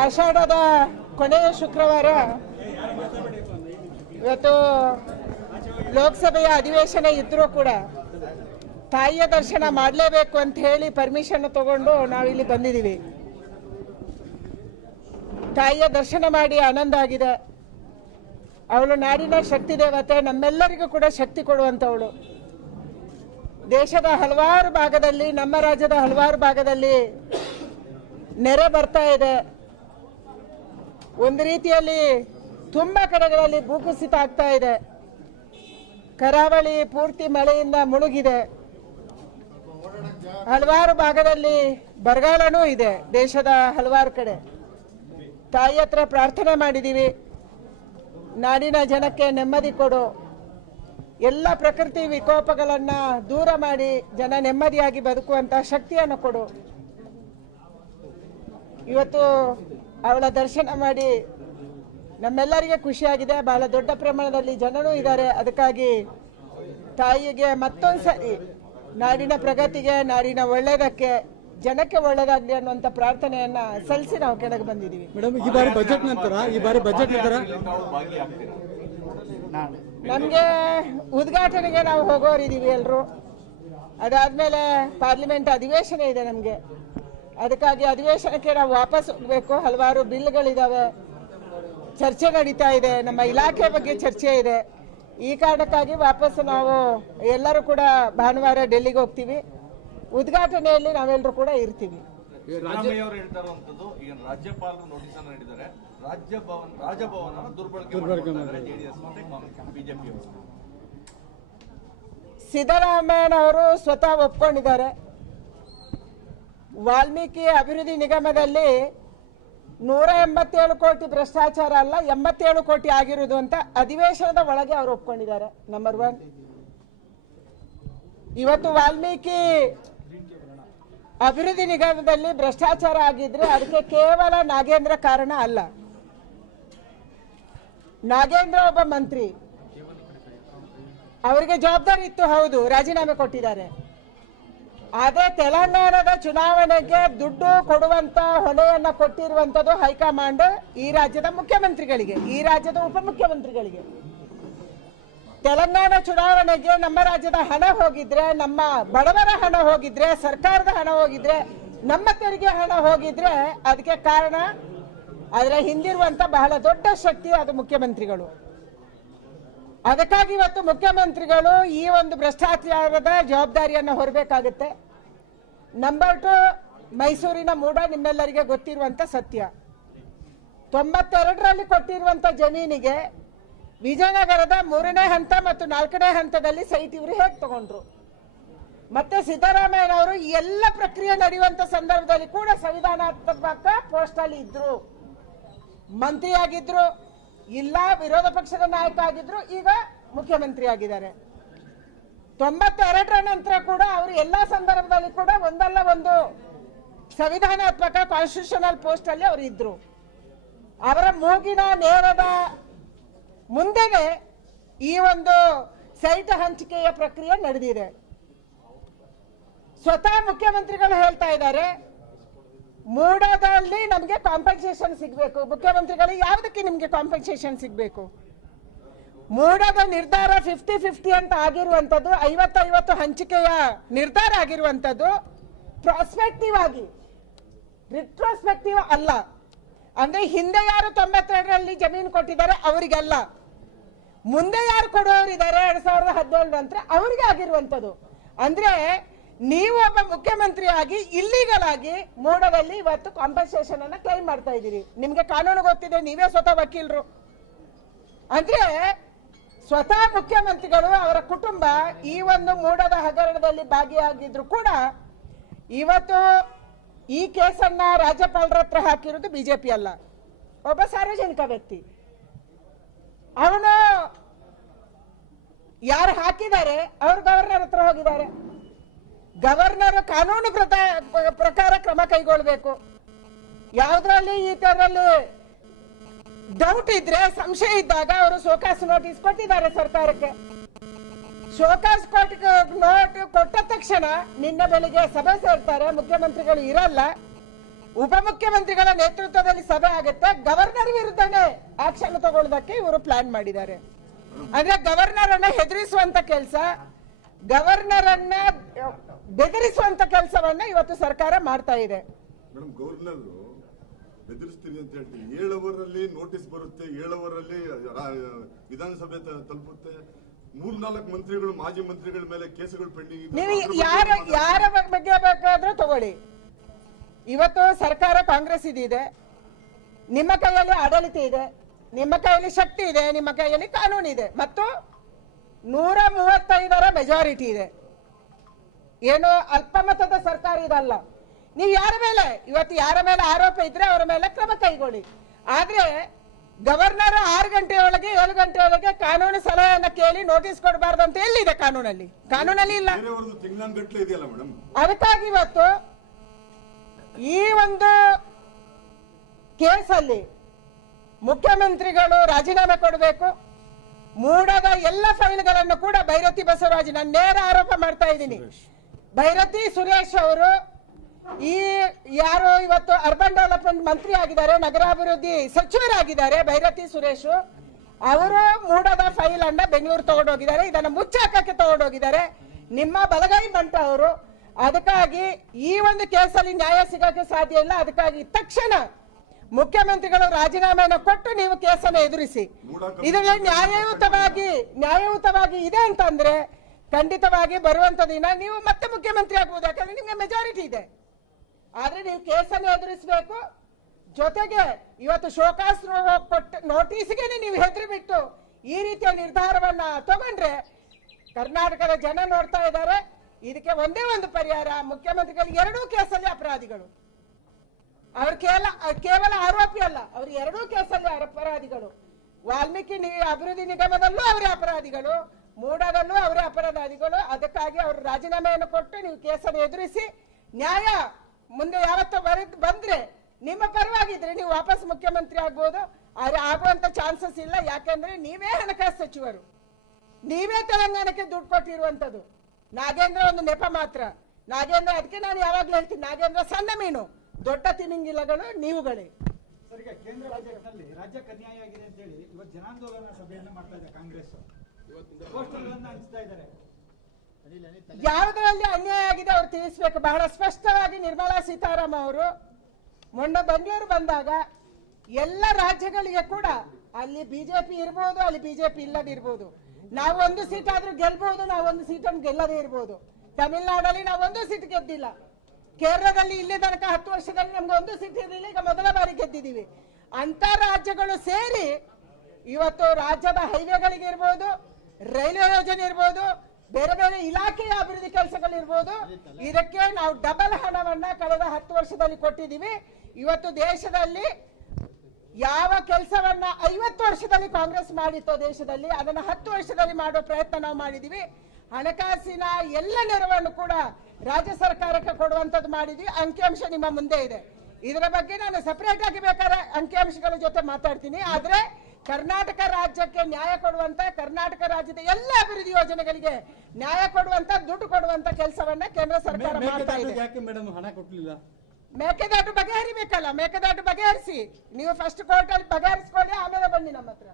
ಆಷಾಢದ ಕೊನೆಯ ಶುಕ್ರವಾರ ಇವತ್ತು ಲೋಕಸಭೆಯ ಅಧಿವೇಶನ ಇದ್ರೂ ಕೂಡ ತಾಯಿಯ ದರ್ಶನ ಮಾಡಲೇಬೇಕು ಅಂತ ಹೇಳಿ ಪರ್ಮಿಷನ್ ತಗೊಂಡು ನಾವಿಲ್ಲಿ ಬಂದಿದ್ದೀವಿ. ತಾಯಿಯ ದರ್ಶನ ಮಾಡಿ ಆನಂದ ಆಗಿದೆ. ಅವಳು ನಾಡಿನ ಶಕ್ತಿ ದೇವತೆ, ನಮ್ಮೆಲ್ಲರಿಗೂ ಕೂಡ ಶಕ್ತಿ ಕೊಡುವಂಥವಳು. ದೇಶದ ಹಲವಾರು ಭಾಗದಲ್ಲಿ, ನಮ್ಮ ರಾಜ್ಯದ ಹಲವಾರು ಭಾಗದಲ್ಲಿ ನೆರೆ ಬರ್ತಾ ಇದೆ. ಒಂದು ರೀತಿಯಲ್ಲಿ ತುಂಬ ಕಡೆಗಳಲ್ಲಿ ಭೂಕುಸಿತ ಆಗ್ತಾ ಇದೆ. ಕರಾವಳಿ ಪೂರ್ತಿ ಮಳೆಯಿಂದ ಮುಳುಗಿದೆ. ಹಲವಾರು ಭಾಗದಲ್ಲಿ ಬರಗಾಲನೂ ಇದೆ. ದೇಶದ ಹಲವಾರು ಕಡೆ ತಾಯಿ ಹತ್ರ ಪ್ರಾರ್ಥನೆ ಮಾಡಿದ್ದೀವಿ, ನಾಡಿನ ಜನಕ್ಕೆ ನೆಮ್ಮದಿ ಕೊಡು, ಎಲ್ಲ ಪ್ರಕೃತಿ ವಿಕೋಪಗಳನ್ನು ದೂರ ಮಾಡಿ ಜನ ನೆಮ್ಮದಿಯಾಗಿ ಬದುಕುವಂಥ ಶಕ್ತಿಯನ್ನು ಕೊಡು. ಇವತ್ತು ಅವಳ ದರ್ಶನ ಮಾಡಿ ನಮ್ಮೆಲ್ಲರಿಗೆ ಖುಷಿಯಾಗಿದೆ. ಬಹಳ ದೊಡ್ಡ ಪ್ರಮಾಣದಲ್ಲಿ ಜನರೂ ಇದ್ದಾರೆ. ಅದಕ್ಕಾಗಿ ತಾಯಿಗೆ ಮತ್ತೊಂದು ಸರಿ ನಾಡಿನ ಪ್ರಗತಿಗೆ, ನಾಡಿನ ಒಳ್ಳೆಯದಕ್ಕೆ, ಜನಕ್ಕೆ ಒಳ್ಳೆಯದಾಗಲಿ ಅನ್ನುವಂಥ ಪ್ರಾರ್ಥನೆಯನ್ನ ಸಲ್ಲಿಸಿ ನಾವು ಕೆಳಗೆ ಬಂದಿದ್ದೀವಿ. ಮೇಡಮ್, ಈ ಬಾರಿ ಬಜೆಟ್ ನಂತರ ನಮಗೆ ಉದ್ಘಾಟನೆಗೆ ನಾವು ಹೋಗೋರಿದ್ದೀವಿ ಎಲ್ಲರೂ. ಅದಾದಮೇಲೆ ಪಾರ್ಲಿಮೆಂಟ್ ಅಧಿವೇಶನ ಇದೆ ನಮಗೆ. ಅದಕ್ಕಾಗಿ ಅಧಿವೇಶನಕ್ಕೆ ನಾವು ವಾಪಸ್ ಹೋಗಬೇಕು. ಹಲವಾರು ಬಿಲ್ಗಳಿದ್ದಾವೆ, ಚರ್ಚೆ ನಡೀತಾ ಇದೆ, ನಮ್ಮ ಇಲಾಖೆ ಬಗ್ಗೆ ಚರ್ಚೆ ಇದೆ. ಈ ಕಾರಣಕ್ಕಾಗಿ ವಾಪಸ್ ನಾವು ಎಲ್ಲರೂ ಕೂಡ ಭಾನುವಾರ ಡೆಲ್ಲಿಗೆ ಹೋಗ್ತೀವಿ. ಉದ್ಘಾಟನೆಯಲ್ಲಿ ನಾವೆಲ್ಲರೂ ಕೂಡ ಇರ್ತೀವಿ. ರಾಜ್ಯಪಾಲರು ನೋಟಿಸ್ ಅನ್ನು ನೀಡಿದ್ದಾರೆ. ರಾಜಭವನ ದುರ್ಬಳಕೆ ಬಿಜೆಪಿ. ಸಿದ್ದರಾಮಯ್ಯನವರು ಸ್ವತಃ ಒಪ್ಕೊಂಡಿದ್ದಾರೆ. ವಾಲ್ಮೀಕಿ ಅಭಿವೃದ್ಧಿ ನಿಗಮದಲ್ಲಿ 187 ಕೋಟಿ ಭ್ರಷ್ಟಾಚಾರ ಅಲ್ಲ, 87 ಕೋಟಿ ಆಗಿರುವುದು ಅಂತ ಅಧಿವೇಶನದ ಒಳಗೆ ಅವರು ಒಪ್ಕೊಂಡಿದ್ದಾರೆ. ನಂಬರ್ 1. ಇವತ್ತು ವಾಲ್ಮೀಕಿ ಅಭಿವೃದ್ಧಿ ನಿಗಮದಲ್ಲಿ ಭ್ರಷ್ಟಾಚಾರ ಆಗಿದ್ರೆ ಅದಕ್ಕೆ ಕೇವಲ ನಾಗೇಂದ್ರ ಕಾರಣ ಅಲ್ಲ. ನಾಗೇಂದ್ರ ಒಬ್ಬ ಮಂತ್ರಿ, ಅವರಿಗೆ ಜವಾಬ್ದಾರಿ ಇತ್ತು, ಹೌದು, ರಾಜೀನಾಮೆ ಕೊಟ್ಟಿದ್ದಾರೆ. ಆದರೆ ತೆಲಂಗಾಣದ ಚುನಾವಣೆಗೆ ದುಡ್ಡು ಕೊಡುವಂತ ಹೊಣೆಯನ್ನ ಕೊಟ್ಟಿರುವಂತದ್ದು ಹೈಕಮಾಂಡ್ ಈ ರಾಜ್ಯದ ಮುಖ್ಯಮಂತ್ರಿಗಳಿಗೆ, ಈ ರಾಜ್ಯದ ಉಪಮುಖ್ಯಮಂತ್ರಿಗಳಿಗೆ. ತೆಲಂಗಾಣ ಚುನಾವಣೆಗೆ ನಮ್ಮ ರಾಜ್ಯದ ಹಣ ಹೋಗಿದ್ರೆ, ನಮ್ಮ ಬಡವರ ಹಣ ಹೋಗಿದ್ರೆ, ಸರ್ಕಾರದ ಹಣ ಹೋಗಿದ್ರೆ, ನಮ್ಮ ತೆರಿಗೆ ಹಣ ಹೋಗಿದ್ರೆ ಅದಕ್ಕೆ ಕಾರಣ ಅದರ ಹಿಂದಿರುವಂತ ಬಹಳ ದೊಡ್ಡ ಶಕ್ತಿ ಅದು ಮುಖ್ಯಮಂತ್ರಿಗಳು. ಅದಕ್ಕಾಗಿ ಇವತ್ತು ಮುಖ್ಯಮಂತ್ರಿಗಳು ಈ ಒಂದು ಭ್ರಷ್ಟಾಚಾರದ ಜವಾಬ್ದಾರಿಯನ್ನು ಹೊರಬೇಕಾಗುತ್ತೆ. ನಂಬರ್ 2, ಮೈಸೂರಿನ ಮೂಡ ನಿಮ್ಮೆಲ್ಲರಿಗೆ ಗೊತ್ತಿರುವಂತ ಸತ್ಯ. 92ರಲ್ಲಿ ಕೊಟ್ಟಿರುವಂತ ಜಮೀನಿಗೆ ವಿಜಯನಗರದ 3ನೇ ಹಂತ ಮತ್ತು 4ನೇ ಹಂತದಲ್ಲಿ ಸೈಟ್ ಇವರು ಹೇಗೆ ತಗೊಂಡ್ರು? ಮತ್ತೆ ಸಿದ್ದರಾಮಯ್ಯನವರು ಎಲ್ಲ ಪ್ರಕ್ರಿಯೆ ನಡೆಯುವಂತ ಸಂದರ್ಭದಲ್ಲಿ ಕೂಡ ಸಂವಿಧಾನಾತ್ಮಕ ಪೋಸ್ಟ್ ಅಲ್ಲಿ ಇದ್ರು, ಮಂತ್ರಿ ಆಗಿದ್ರು, ಇಲ್ಲ ವಿರೋಧ ಪಕ್ಷದ ನಾಯಕ ಆಗಿದ್ರು, ಈಗ ಮುಖ್ಯಮಂತ್ರಿ ಆಗಿದ್ದಾರೆ. 92ರ ನಂತರ ಕೂಡ ಅವರು ಎಲ್ಲಾ ಸಂದರ್ಭದಲ್ಲಿ ಕೂಡ ಒಂದಲ್ಲ ಒಂದು ಸಂವಿಧಾನಾತ್ಮಕ ಕಾನ್ಸ್ಟಿಟ್ಯೂಷನಲ್ ಪೋಸ್ಟ್ ಅಲ್ಲಿ ಅವರು ಇದ್ರು. ಅವರ ಮೂಗಿನ ನೇರದ ಮುಂದೆನೆ ಈ ಒಂದು ಸೈಟ್ ಹಂಚಿಕೆಯ ಪ್ರಕ್ರಿಯೆ ನಡೆದಿದೆ. ಸ್ವತಃ ಮುಖ್ಯಮಂತ್ರಿಗಳು ಹೇಳ್ತಾ ಇದ್ದಾರೆ, ಮೂಡದಲ್ಲಿ ನಮಗೆ ಕಾಂಪನ್ಸೇಷನ್ ಸಿಗಬೇಕು. ಮುಖ್ಯಮಂತ್ರಿಗಳು ಯಾವುದಕ್ಕೆ ನಿಮಗೆ ಕಾಂಪನ್ಸೇಷನ್ ಸಿಗಬೇಕು? ಮೂಡದ ನಿರ್ಧಾರ 50-50 ಅಂತ ಆಗಿರುವಂತದ್ದು, 50-50 ಹಂಚಿಕೆಯ ನಿರ್ಧಾರ ಆಗಿರುವಂತದ್ದು ಪ್ರಾಸ್ಪೆಕ್ಟಿವ್ ಆಗಿ, ರಿಟ್ರೋಸ್ಪೆಕ್ಟಿವ್ ಅಲ್ಲ. ಅಂದ್ರೆ ಹಿಂದೆ ಯಾರು 92ರಲ್ಲಿ ಜಮೀನು ಕೊಟ್ಟಿದ್ದಾರೆ ಅವರಿಗೆಲ್ಲ, ಮುಂದೆ ಯಾರು ಕೊಡುವವರಿದ್ದಾರೆ 2017 ನಂತರ ಅವರಿಗೆ ಆಗಿರುವಂತದ್ದು. ಅಂದ್ರೆ ನೀವು ಒಬ್ಬ ಮುಖ್ಯಮಂತ್ರಿ ಆಗಿ ಇಲ್ಲಿಗಲ್ ಆಗಿ ಮೂಡದಲ್ಲಿ ಇವತ್ತು ಕಾಂಪನ್ಸೇಷನ್ ಅನ್ನ ಕ್ಲೈಮ್ ಮಾಡ್ತಾ ಇದ್ದೀರಿ. ನಿಮ್ಗೆ ಕಾನೂನು ಗೊತ್ತಿದೆ, ನೀವೇ ಸ್ವತಃ ವಕೀಲರು. ಅಂದ್ರೆ ಸ್ವತಃ ಮುಖ್ಯಮಂತ್ರಿಗಳು, ಅವರ ಕುಟುಂಬ ಈ ಒಂದು ಮೂಡದ ಹಗರಣದಲ್ಲಿ ಭಾಗಿಯಾಗಿದ್ರು ಕೂಡ ಇವತ್ತು ಈ ಕೇಸನ್ನ ರಾಜ್ಯಪಾಲರ ಹತ್ರ ಹಾಕಿರೋದು ಬಿಜೆಪಿ ಅಲ್ಲ, ಒಬ್ಬ ಸಾರ್ವಜನಿಕ ವ್ಯಕ್ತಿ. ಅವನು ಯಾರು ಹಾಕಿದ್ದಾರೆ ಅವರು ಗವರ್ನರ್ ಹತ್ರ ಹೋಗಿದ್ದಾರೆ. ಗವರ್ನರ್ ಕಾನೂನು ಪ್ರಕಾರ ಕ್ರಮ ಕೈಗೊಳ್ಳಬೇಕು. ಯಾವುದ್ರಲ್ಲಿ ಈ ತರಲ್ಲಿ ಡೌಟ್ ಇದ್ರೆ, ಸಂಶಯ ಇದ್ದಾಗ ಅವರು ಶೋಕಾಸ್ ನೋಟಿಸ್ ಕೊಟ್ಟಿದ್ದಾರೆ ಸರ್ಕಾರಕ್ಕೆ. ಶೋಕಾಸ್ ನೋಟ್ ಕೊಟ್ಟ ತಕ್ಷಣ ನಿನ್ನೆ ಬೆಳಿಗ್ಗೆ ಸಭೆ ಸೇರ್ತಾರೆ, ಮುಖ್ಯಮಂತ್ರಿಗಳು ಇರಲ್ಲ. ಉಪಮುಖ್ಯಮಂತ್ರಿಗಳ ನೇತೃತ್ವದಲ್ಲಿ ಸಭೆ ಆಗುತ್ತೆ, ಗವರ್ನರ್ ವಿರುದ್ಧನೇ ಆಕ್ಷನ್ ತಗೊಳ್ಳೋದಕ್ಕೆ ಇವರು ಪ್ಲಾನ್ ಮಾಡಿದ್ದಾರೆ. ಅಂದ್ರೆ ಗವರ್ನರ್ ಅನ್ನ ಹೆದರಿಸುವಂತ ಕೆಲಸ, ಗವರ್ನರ್ ಅನ್ನ ಬೆದರಿಸುವಂತ ಕೆಲಸವನ್ನ ಇವತ್ತು ಸರ್ಕಾರ ಮಾಡ್ತಾ ಇದೆ. ಮೇಡಮ್, ಗವರ್ನರ್ ಬೆದರಿಸ್ತೀನಿ ಅಂತ ಹೇಳ್ತೀನಿ. 7 ಅವರಲ್ಲಿ ನೋಟಿಸ್ ಬರುತ್ತೆ, 7 ಅವರಲ್ಲಿ ವಿಧಾನಸಭೆ ತಲುಪುತ್ತೆ. 3-4 ಮಂತ್ರಿಗಳು, ಮಾಜಿ ಮಂತ್ರಿಗಳ ಮೇಲೆ ಕೇಸುಗಳು ಪೆಂಡಿಂಗ್. ನೀವು ಯಾರ ಬಗ್ಗೆ ಬೇಕಾದ್ರೂ ತಗೊಳ್ಳಿ. ಇವತ್ತು ಸರ್ಕಾರ ಕಾಂಗ್ರೆಸ್ ಇದೆ, ನಿಮ್ಮ ಕೈಯಲ್ಲಿ ಆಡಳಿತ ಇದೆ, ನಿಮ್ಮ ಕೈಯಲ್ಲಿ ಶಕ್ತಿ ಇದೆ, ನಿಮ್ಮ ಕೈಯಲ್ಲಿ ಕಾನೂನು ಇದೆ ಮತ್ತು 135ರ ಮೆಜಾರಿಟಿ ಇದೆ. ಏನು ಅಲ್ಪಮತದ ಸರ್ಕಾರ ಇದಲ್ಲ. ನೀವು ಯಾರ ಮೇಲೆ ಆರೋಪ ಇದ್ರೆ ಅವರ ಮೇಲೆ ಕ್ರಮ ಕೈಗೊಳ್ಳಿ. ಆದ್ರೆ ಗವರ್ನರ್ 6 ಗಂಟೆಯೊಳಗೆ 7 ಗಂಟೆಯೊಳಗೆ ಕಾನೂನು ಸಲಹೆಯನ್ನ ಕೇಳಿ ನೋಟಿಸ್ ಕೊಡಬಾರ್ದು ಅಂತ ಎಲ್ಲಿದೆ ಕಾನೂನಲ್ಲಿ ಇಲ್ಲ. ಅದಕ್ಕಾಗಿ ಇವತ್ತು ಈ ಒಂದು ಕೇಸಲ್ಲಿ ಮುಖ್ಯಮಂತ್ರಿಗಳು ರಾಜೀನಾಮೆ ಕೊಡಬೇಕು. ಮೂಡದ ಎಲ್ಲ ಫೈಲ್ಗಳನ್ನು ಕೂಡ ಭೈರತಿ ಬಸವರಾಜ್, ನಾನು ನೇರ ಆರೋಪ ಮಾಡ್ತಾ ಇದ್ದೀನಿ, ಭೈರತಿ ಸುರೇಶ್ ಅವರು ಈ ಯಾರು ಇವತ್ತು ಅರ್ಬನ್ ಡೆವಲಪ್ಮೆಂಟ್ ಮಂತ್ರಿ ಆಗಿದ್ದಾರೆ, ನಗರಾಭಿವೃದ್ಧಿ ಸಚಿವರಾಗಿದ್ದಾರೆ ಭೈರತಿ ಸುರೇಶ್ ಅವರು ಮೂಡದ ಫೈಲ್ ಅನ್ನ ಬೆಂಗಳೂರು ತಗೊಂಡೋಗಿದ್ದಾರೆ. ಇದನ್ನ ಮುಚ್ಚಾಕಕ್ಕೆ ತಗೊಂಡೋಗಿದ್ದಾರೆ ನಿಮ್ಮ ಬಲಗೈ ಬಂಟ ಅವರು. ಅದಕ್ಕಾಗಿ ಈ ಒಂದು ಕೇಸಲ್ಲಿ ನ್ಯಾಯ ಸಿಗಕ್ಕೆ ಸಾಧ್ಯ ಇಲ್ಲ. ಅದಕ್ಕಾಗಿ ತಕ್ಷಣ ಮುಖ್ಯಮಂತ್ರಿಗಳು ರಾಜೀನಾಮೆಯನ್ನು ಕೊಟ್ಟು ನೀವು ಕೇಸನ್ನು ಎದುರಿಸಿ. ಇದರಲ್ಲಿ ನ್ಯಾಯಯುತವಾಗಿ ಇದೆ ಅಂತಂದ್ರೆ ಖಂಡಿತವಾಗಿ ಬರುವಂತ ದಿನ ನೀವು ಮತ್ತೆ ಮುಖ್ಯಮಂತ್ರಿ ಆಗ್ಬೋದು, ಯಾಕಂದ್ರೆ ನಿಮ್ಗೆ ಮೆಜಾರಿಟಿ ಇದೆ. ಆದ್ರೆ ನೀವು ಕೇಸನ್ನು ಎದುರಿಸಬೇಕು. ಜೊತೆಗೆ ಇವತ್ತು ಶೋಕಾಸ್ ಕೊಟ್ಟ ನೋಟಿಸ್ಗೆ ನೀವು ಹೆದರಿ ಬಿಟ್ಟು ಈ ರೀತಿಯ ನಿರ್ಧಾರವನ್ನ ತಗೊಂಡ್ರೆ ಕರ್ನಾಟಕದ ಜನ ನೋಡ್ತಾ ಇದ್ದಾರೆ. ಇದಕ್ಕೆ ಒಂದೇ ಒಂದು ಪರಿಹಾರ, ಮುಖ್ಯಮಂತ್ರಿಗಳು 2 ಕೇಸಲ್ಲಿ ಅಪರಾಧಿಗಳು. ಅವ್ರು ಕೇವಲ ಆರೋಪಿ ಅಲ್ಲ, ಅವರು 2 ಕೇಸಲ್ಲಿ ಅಪರಾಧಿಗಳು. ವಾಲ್ಮೀಕಿ ಅಭಿವೃದ್ಧಿ ನಿಗಮದಲ್ಲೂ ಅವರೇ ಅಪರಾಧಿಗಳು, ಮೂಡದಲ್ಲೂ ಅವರೇ ಅಪರಾಧಿಗಳು. ಅದಕ್ಕಾಗಿ ಅವರು ರಾಜೀನಾಮೆಯನ್ನು ಕೊಟ್ಟು ನೀವು ಕೇಸನ್ನು ಎದುರಿಸಿ ನ್ಯಾಯ ಮುಂದೆ ಯಾವತ್ತೋ ಬಂದ್ರೆ ನಿಮ್ಮ ಪರವಾಗಿದ್ರೆ ನೀವು ವಾಪಸ್ ಮುಖ್ಯಮಂತ್ರಿ ಆಗ್ಬೋದು. ಆದ್ರೆ ಆಗುವಂತ ಚಾನ್ಸಸ್ ಇಲ್ಲ, ಯಾಕಂದ್ರೆ ನೀವೇ ಹಣಕಾಸು ಸಚಿವರು, ನೀವೇ ತೆಲಂಗಾಣಕ್ಕೆ ದುಡ್ಡು ಕೊಟ್ಟಿರುವಂತದ್ದು. ನಾಗೇಂದ್ರ ಒಂದು ನೆಪ ಮಾತ್ರ. ನಾಗೇಂದ್ರ, ಅದಕ್ಕೆ ನಾನು ಯಾವಾಗ್ಲೂ ಹೇಳ್ತೀನಿ, ನಾಗೇಂದ್ರ ಸಣ್ಣ ಮೀನು, ದೊಡ್ಡ ತಿಮಿಂಗಿಲಗಳು ನೀವುಗಳೇ. ಕೇಂದ್ರ ಬಜೆಟ್ನಲ್ಲಿ ರಾಜ್ಯಕ್ಕೆ ಅನ್ಯಾಯ ಆಗಿದೆ ಅಂತ ಹೇಳಿ ಇವತ್ತು ಜನಾಂದೋಲನ ಸಭೆಯನ್ನ ಮಾಡ್ತಾ ಇದೆ ಕಾಂಗ್ರೆಸ್. ಹಂಚ್ತಾ ಇದ್ದಾರೆ. ಯಾವುದರಲ್ಲಿ ಅನ್ಯಾಯ ಆಗಿದೆ ಅವ್ರು ತಿಳಿಸ್ಬೇಕು. ಬಹಳ ಸ್ಪಷ್ಟವಾಗಿ ನಿರ್ಮಲಾ ಸೀತಾರಾಮನ್ ಅವರು ಮೊನ್ನೆ ಬೆಂಗಳೂರು ಬಂದಾಗ ಎಲ್ಲ ರಾಜ್ಯಗಳಿಗೆ ಕೂಡ ಅಲ್ಲಿ ಬಿಜೆಪಿ ಇರ್ಬೋದು, ಅಲ್ಲಿ ಬಿಜೆಪಿ ಇಲ್ಲದಿರ್ಬೋದು, ನಾವು 1 ಸೀಟ್ ಆದ್ರೂ ಗೆಲ್ಬಹುದು, ನಾವು 1 ಸೀಟನ್ನು ಗೆಲ್ಲದೇ ಇರ್ಬೋದು. ತಮಿಳುನಾಡಲ್ಲಿ ನಾವು 1 ಸೀಟ್ ಗೆದ್ದಿಲ್ಲ. ಕೇರಳದಲ್ಲಿ ಇಲ್ಲಿ ತನಕ 10 ವರ್ಷದಲ್ಲಿ ನಮ್ಗೆ 1 ಸೀಟ್ ಇರಲಿಲ್ಲ, ಈಗ ಮೊದಲ ಬಾರಿ ಗೆದ್ದಿದ್ದೀವಿ. ಅಂತ ರಾಜ್ಯಗಳು ಸೇರಿ ಇವತ್ತು ರಾಜ್ಯದ ಹೈವೇಗಳಿಗೆ ಇರ್ಬೋದು, ರೈಲ್ವೆ ಯೋಜನೆ ಇರ್ಬೋದು, ಬೇರೆ ಬೇರೆ ಇಲಾಖೆಯ ಅಭಿವೃದ್ಧಿ ಕೆಲಸಗಳಿರ್ಬೋದು, ಇದಕ್ಕೆ ನಾವು ಡಬಲ್ ಹಣವನ್ನ ಕಳೆದ 10 ವರ್ಷದಲ್ಲಿ ಕೊಟ್ಟಿದ್ದೀವಿ. ಇವತ್ತು ದೇಶದಲ್ಲಿ ಯಾವ ಕೆಲಸವನ್ನ 50 ವರ್ಷದಲ್ಲಿ ಕಾಂಗ್ರೆಸ್ ಮಾಡಿತ್ತೋ ದೇಶದಲ್ಲಿ, ಅದನ್ನ 10 ವರ್ಷದಲ್ಲಿ ಮಾಡೋ ಪ್ರಯತ್ನ ನಾವು ಮಾಡಿದೀವಿ. ಹಣಕಾಸಿನ ಎಲ್ಲ ನೆರವನ್ನು ಕೂಡ ರಾಜ್ಯ ಸರ್ಕಾರಕ್ಕೆ ಕೊಡುವಂತದ್ದು ಮಾಡಿದ್ವಿ. ಅಂಕಿಅಂಶ ನಿಮ್ಮ ಮುಂದೆ ಇದೆ. ಇದರ ಬಗ್ಗೆ ನಾನು ಸಪರೇಟ್ ಆಗಿ ಬೇಕಾದ್ರೆ ಅಂಕಿಅಂಶಗಳ ಜೊತೆ ಮಾತಾಡ್ತೀನಿ. ಆದ್ರೆ ಕರ್ನಾಟಕ ರಾಜ್ಯಕ್ಕೆ ನ್ಯಾಯ ಕೊಡುವಂತ, ಕರ್ನಾಟಕ ರಾಜ್ಯದ ಎಲ್ಲ ಅಭಿವೃದ್ಧಿ ಯೋಜನೆಗಳಿಗೆ ನ್ಯಾಯ ಕೊಡುವಂತ, ದುಡ್ಡು ಕೊಡುವಂತ ಕೆಲಸವನ್ನ ಕೇಂದ್ರ ಸರ್ಕಾರ ಮಾಡ್ತಾ ಇದೆ. ಹಣ ಕೊಡ್ಲಿಲ್ಲ. ಮೇಕೆದಾಟು ಬಗೆಹರಿಬೇಕಲ್ಲ, ಮೇಕೆದಾಟು ಬಗೆಹರಿಸಿ. ನೀವು ಫಸ್ಟ್ ಕೋರ್ಟ್ ಅಲ್ಲಿ ಬಗೆಹರಿಸ್ಕೊಳ್ಳಿ, ಆಮೇಲೆ ಬನ್ನಿ ನಮ್ಮ ಹತ್ರ.